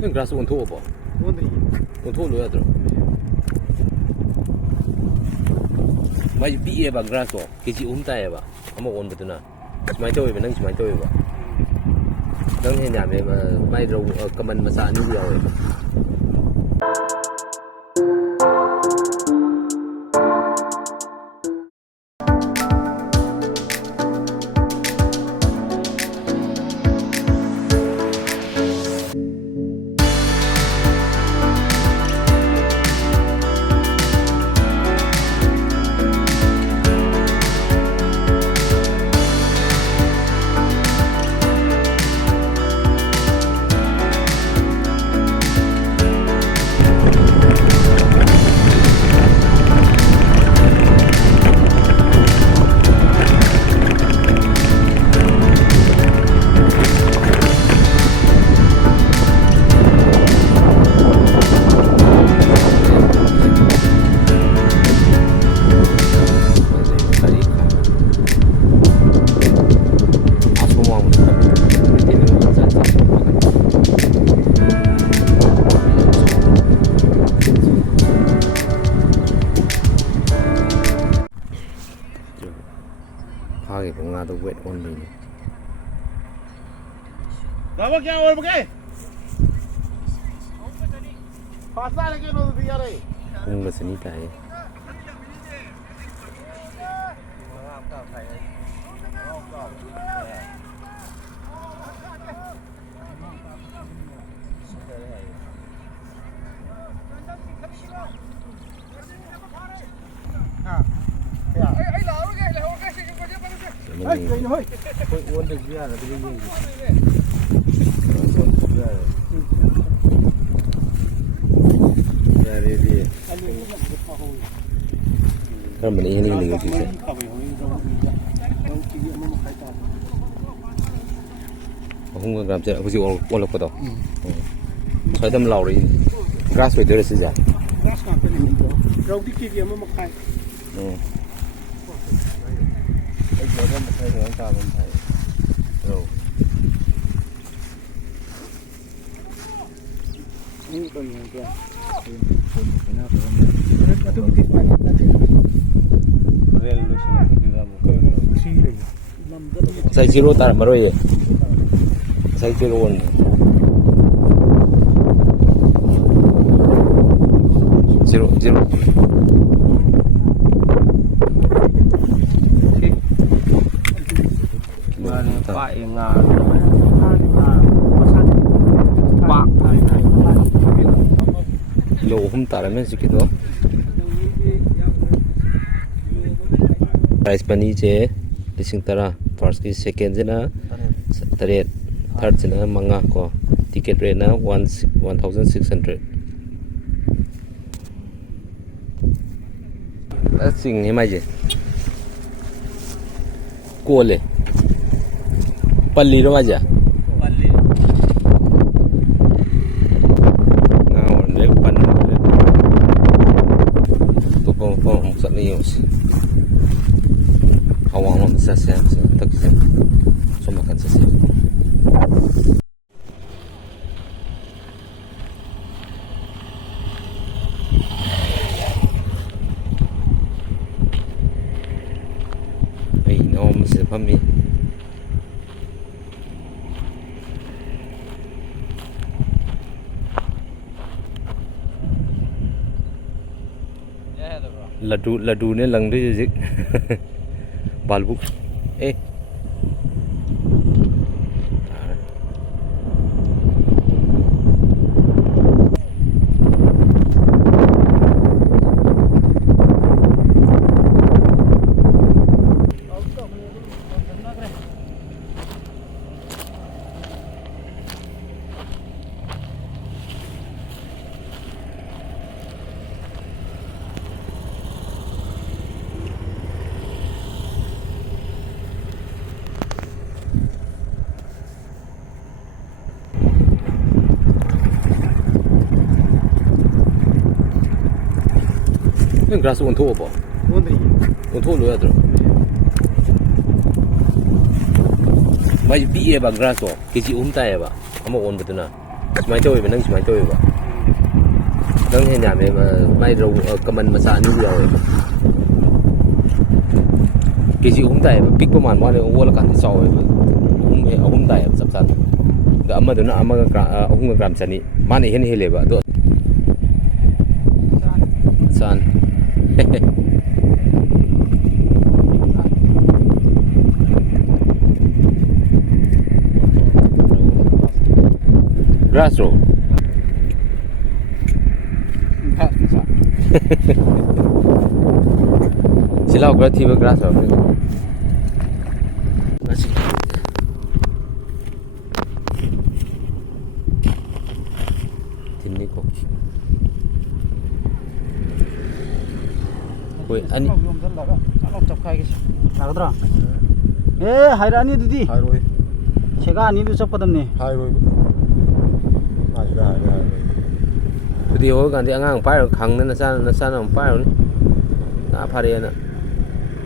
형 그라스 온토어봐. 온토어 넣어야 들어. 많이 비해봐 그라스. 계지 움다해봐. 한번 온거드나. 많이 떠오해봐. 능 많이 떠오해봐. 능 해냐면 많이 로 그만 마사 아니고요. Khoai của Nga tôi quên con mình. Đó bác nhau rồi bác ơi. Phát ra cái nó đi ra đây. Không có gì cả. Uống được ra là cái gì? Ra đi đi. Cái mình ini cái gì vậy? Không có làm chuyện, không chịu ôn lực đâu. Thấy đâm lầu đi. Gas phải đưa ra gì? Gas cả cái này. Rau đi kia mà khai. Bây giờ nó một thấy người ta vẫn thấy rồi. Ini tuh yang dia. Itu bikin banyak tadi. Rel lu sini juga mau. Sini. Saya zero tar maroy. Saya zero one. Zero. Pak Ingat Pak Lo hum taramen sikit no price pani je lising tara first ki second jena taret third jena manga ko ticket rate na 1600 sing he mai je ko le Palli ro aja. Palli. Now le pan. Tu ko sa nius. Awang sa tak sa. Sumakan sa. Ai no se pami. Ladu ne lang de zik balbuk 형 그라스 온토어 봐. 온토어 넣어야 들어. 많이 비해봐 그라스. 계지 움다해봐. 한번 온거드나. Sumai to nang sumai to ba. Nang hen ya me mai ro kaman masa ni ya we. Keji tai ba big pa man ma le wala kan saw we. Tai sab san. Da amma duna amma gram chani. Mani hen hele ba do. San. Grass row. Silau grass thiba grass row. Nasi. Tinni ko. Koi ani. Lagdra. Hairani dudi. Hairoi. Chega ani du chappadamne. Hairoi. Haira. Thì hồi gần thì ngang phải khăng nên là sao nó phải rồi đã phải đi nè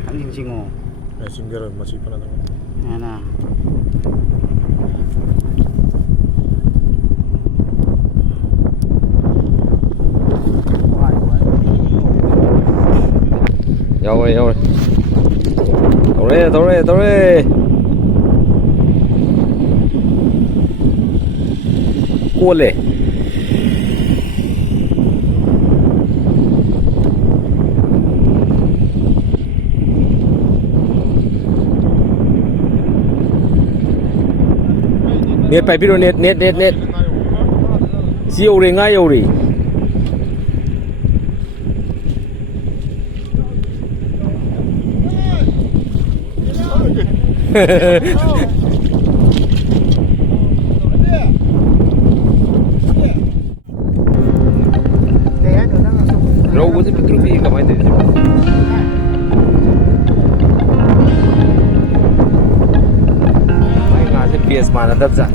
Anh chính ngô. Singgara masih pernah tahu. Nah. rồi tao đây cua lệ net phải video net siêu đi ngay yêu đi rohu itu pikir pikir kamu itu main ngasih PS mana tak sah